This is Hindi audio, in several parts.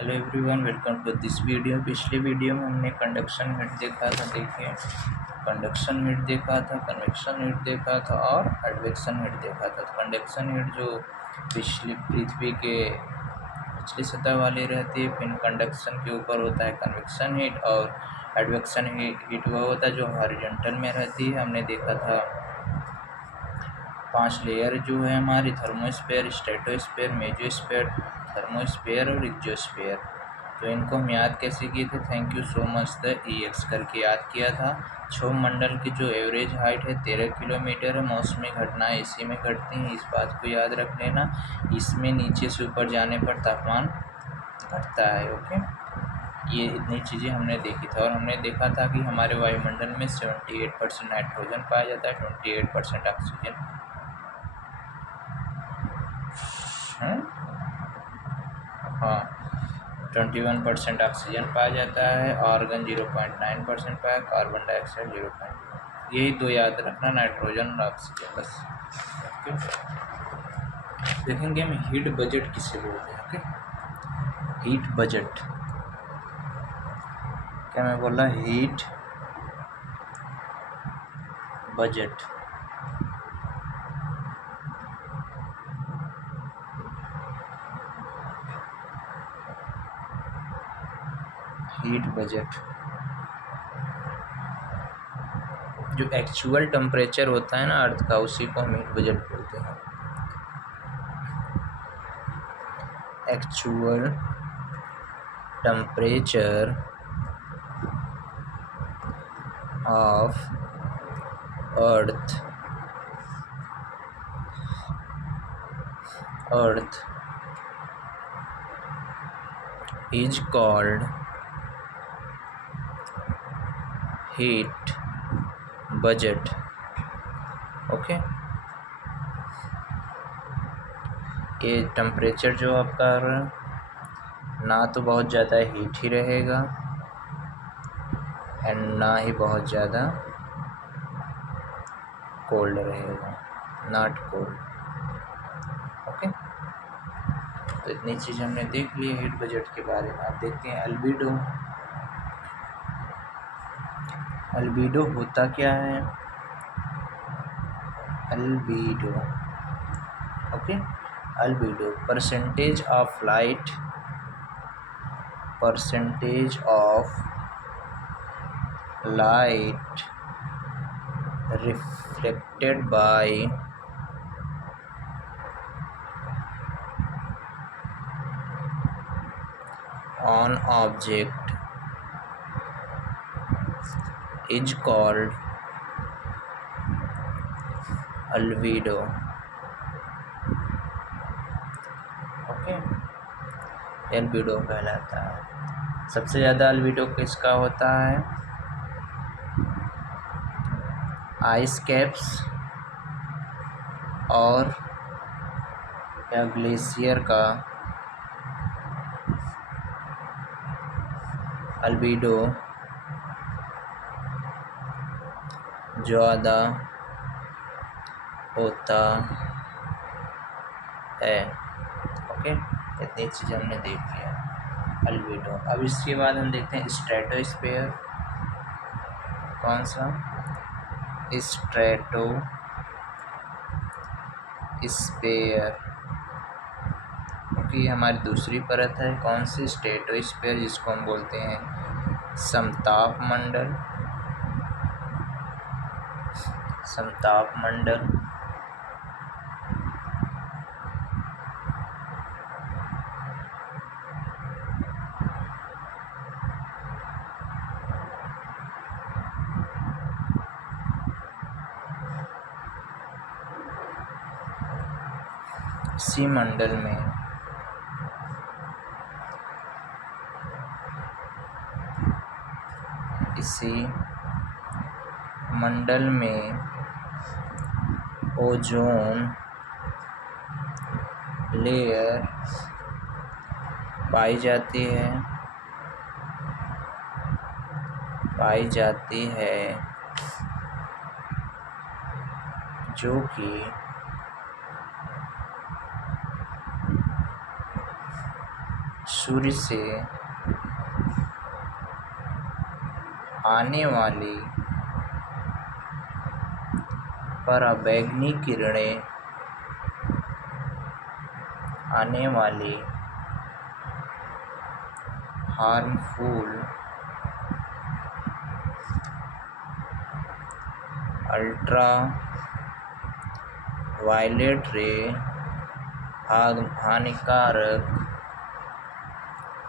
Hello everyone, welcome to this video. पिछले वीडियो में हमने कंडक्शन हीट देखा था। देखिए, कंडक्शन हीट देखा था, कन्वेक्शन हीट देखा था और एडवेक्शन हीट देखा था। तो कंडक्शन हीट जो पिछली पृथ्वी के पिछली सतह वाली रहती है, फिर कंडक्शन के ऊपर होता है कन्वेक्शन हीट, और एडवेक्शन हीट वह होता है जो हॉरिजॉन्टल में रहती है। हमने देखा था 5 लेयर जो है हमारी: थर्मोस्फेयर, स्ट्रेटोस्फेयर, मेसोस्फेयर, थर्मोस्फेयर और एक्सोस्फेयर। तो इनको हम याद कैसे किए थे? Thank you so much the EX करके याद किया था। क्षोभ मंडल की जो एवरेज हाइट है 13 किलोमीटर है। मौसमी घटनाएं इसी में घटती हैं, इस बात को याद रख लेना। इसमें नीचे से ऊपर जाने पर तापमान घटता है। ओके, ये इतनी चीज़ें हमने देखी थी। और हमने देखा था कि हमारे वायुमंडल में 78% नाइट्रोजन पाया जाता है, 28% ऑक्सीजन। हाँ, 21% ऑक्सीजन पाया जाता है, आर्गन 0.9% पाया, कार्बन डाइऑक्साइड 0.1। यही दो याद रखना, नाइट्रोजन और ऑक्सीजन, बस। ओके, देखेंगे हम हीट बजट किसे बोलते हैं। ओके, हीट बजट क्या मैं बोला? Heat budget. हीट बजट जो एक्चुअल टेम्परेचर होता है ना अर्थ का, उसी को हम हीट बजट बोलते हैं। Actual temperature of earth is called heat budget। Okay, ये टेम्परेचर जो आपका ना तो बहुत ज़्यादा हीट ही रहेगा एंड ना ही बहुत ज़्यादा कोल्ड रहेगा, नॉट कोल्ड। ओके, तो इतनी चीज़ हमने देख ली हीट बजट के बारे में। आप देखते हैं अल्बिडो। अल्बिडो होता क्या है? Albedo, okay, albedo percentage of light, reflected by on object is called albedo। Okay, albedo कहलाता है। सबसे ज़्यादा अल्बिडो किसका होता है? आइस कैप्स और या ग्लेशियर का अल्बिडो ज़्यादा होता है। ओके, इतनी चीज़ हमने देख लिया अल्बिडो। अब इसके बाद हम देखते हैं स्ट्रेटोस्फेयर। कौन सा? स्ट्रेटोस्फेयर। ओके, हमारी दूसरी परत है। कौन सी? स्ट्रेटोस्फेयर, जिसको हम बोलते हैं समताप मंडल। समताप मंडल इसी मंडल में ओजोन लेयर पाई जाती है जो कि सूर्य से आने वाली पराबैंगनी किरणें हार्मफुल अल्ट्रा वायलेट रे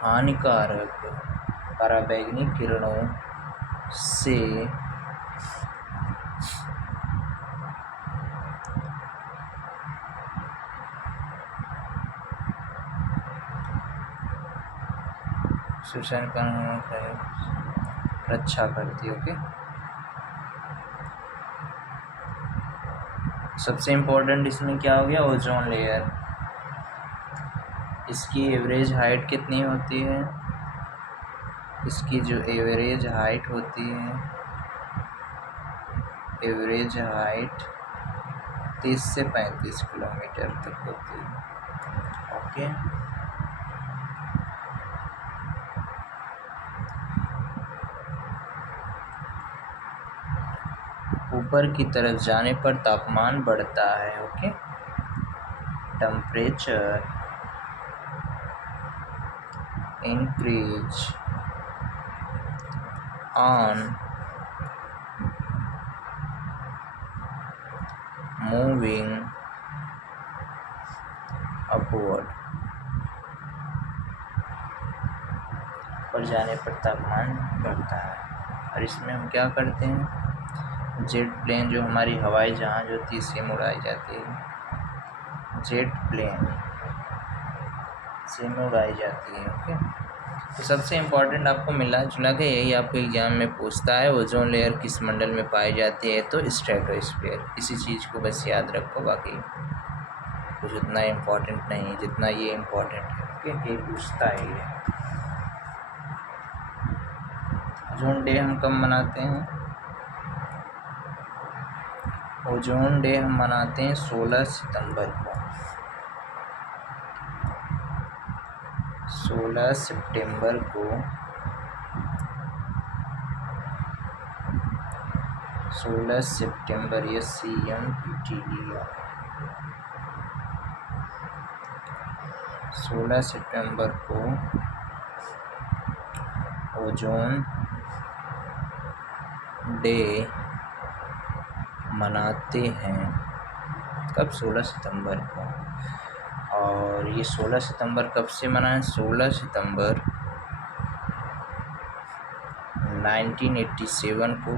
हानिकारक पराबैंगनी किरणों से शोषण रक्षा करती है। ओके, सबसे इम्पोर्टेंट इसमें क्या हो गया, ओजोन लेयर। इसकी एवरेज हाइट कितनी होती है, इसकी जो एवरेज हाइट होती है, एवरेज हाइट 30 से 35 किलोमीटर तक होती है। ओके, ऊपर की तरफ जाने पर तापमान बढ़ता है। Okay, temperature increase on moving upward. ऊपर जाने पर तापमान बढ़ता है। और इसमें हम क्या करते हैं, जेट प्लेन जो हमारी हवाई जहाज होती है इसी में उड़ाई जाती है, जेट प्लेन से में उड़ाई जाती है। ओके, तो सबसे इम्पोर्टेंट आपको मिला जुला के यही आपको एग्जाम में पूछता है, ओजोन लेयर किस मंडल में पाई जाती है, तो स्ट्रेटोस्फीयर। इसी चीज़ को बस याद रखो, बाकी कुछ उतना इम्पोर्टेंट नहीं है जितना ये इम्पोर्टेंट है। ओके, ये पूछता है ये। ओजोन डे हम कब मनाते हैं, ओजोन डे हम मनाते हैं 16 सितंबर को। 16 सितंबर को 16 सितंबर ये CMPTD 16 सितंबर को ओजोन डे मनाते हैं। कब, 16 सितंबर को। और ये 16 सितंबर कब से मनाएं, 16 सितंबर 1987 को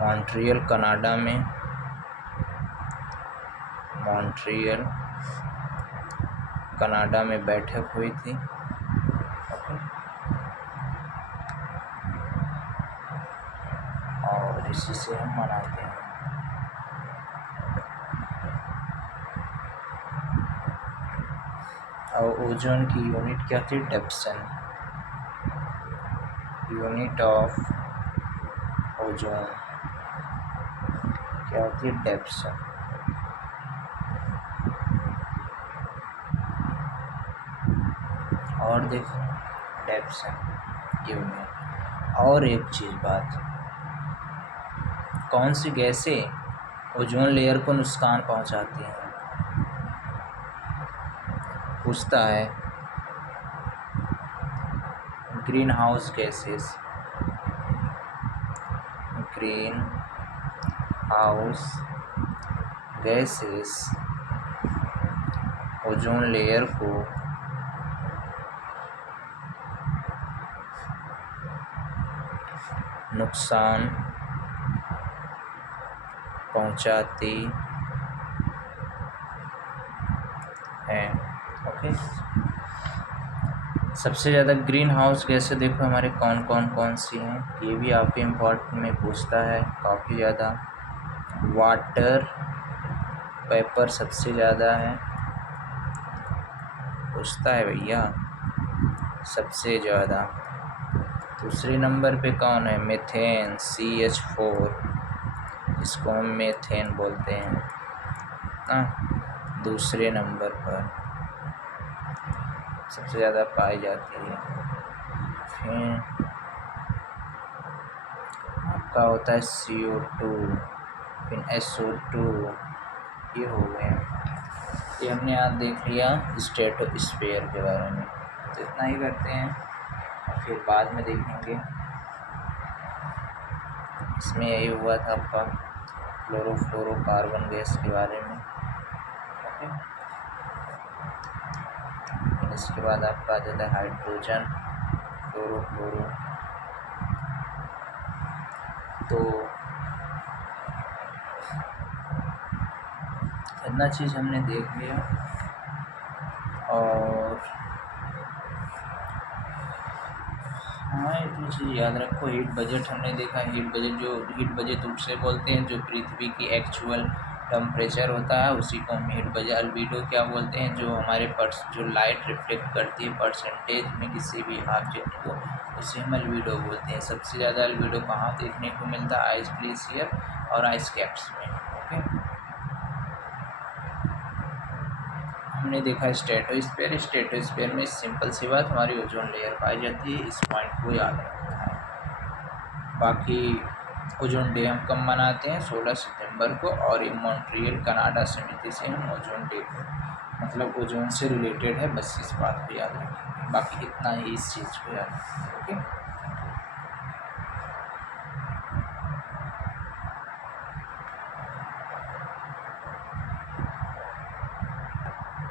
मॉन्ट्रियल कनाडा में बैठक हुई थी। और इसी से हम मनाते हैं। और ओजोन की यूनिट क्या थी, डेप्सन। यूनिट ऑफ ओजोन क्या होती है, डेप्सन। और देखो डेप्सन यूनिट। और एक चीज़ बात, कौन सी गैसें ओजोन लेयर को नुकसान पहुंचाती हैं, पूछता है। Green house gases, green house gases ozone layer को नुकसान पहुंचाती हैं। ओके, सबसे ज़्यादा ग्रीन हाउस गैसें देखो हमारे कौन सी हैं, ये भी आपके इम्पोर्टेंट में पूछता है काफ़ी ज़्यादा। वाटर पेपर सबसे ज़्यादा है, पूछता है भैया सबसे ज़्यादा। दूसरे नंबर पे कौन है, मीथेन CH4, इसको हम मीथेन बोलते हैं ना, दूसरे नंबर पर। सबसे ज़्यादा पाई जाती है। फिर आपका होता है CO2, फिर SO2, ये हो गए। ये हमने आज देख लिया स्ट्रेटोस्फीयर के बारे में, तो इतना ही करते हैं और फिर बाद में देखेंगे। इसमें यही हुआ था आपका क्लोरोफ्लोरोकार्बन गैस के बारे में। ओके, इसके बाद आपका आ जाता है हाइड्रोजन, क्लोरोफ्लोरो। तो इतना चीज़ हमने देख लिया। और हाँ, एक तो चीज़ याद रखो, हीट बजट हमने देखा। हीट बजट उसे बोलते हैं जो पृथ्वी की एक्चुअल टेम्परेचर होता है, उसी को हम हीट बजट। अल्बीडो क्या बोलते हैं, जो हमारे जो लाइट रिफ्लेक्ट करती है परसेंटेज में किसी भी ऑब्जेक्ट को, उसे हम अल्बीडो बोलते हैं। सबसे ज़्यादा अल्बीडो कहाँ देखने को मिलता है, आइस ग्लेशियर और आइस कैप्स में। ओके, हमने देखा स्ट्रेटोस्फीयर में सिंपल सी बात, हमारी ओजोन लेयर पाई जाती है। इस पॉइंट को याद रखना है। बाकी ओजोन डे हम कब मनाते हैं, 16 सितंबर को, और ये मॉन्ट्रियल कनाडा समिति से हम ओजोन डे को, मतलब ओजोन से रिलेटेड है, बस इस बात को याद रखेंगे। बाकी इतना ही इस चीज़ को याद रखेंगे। ओके।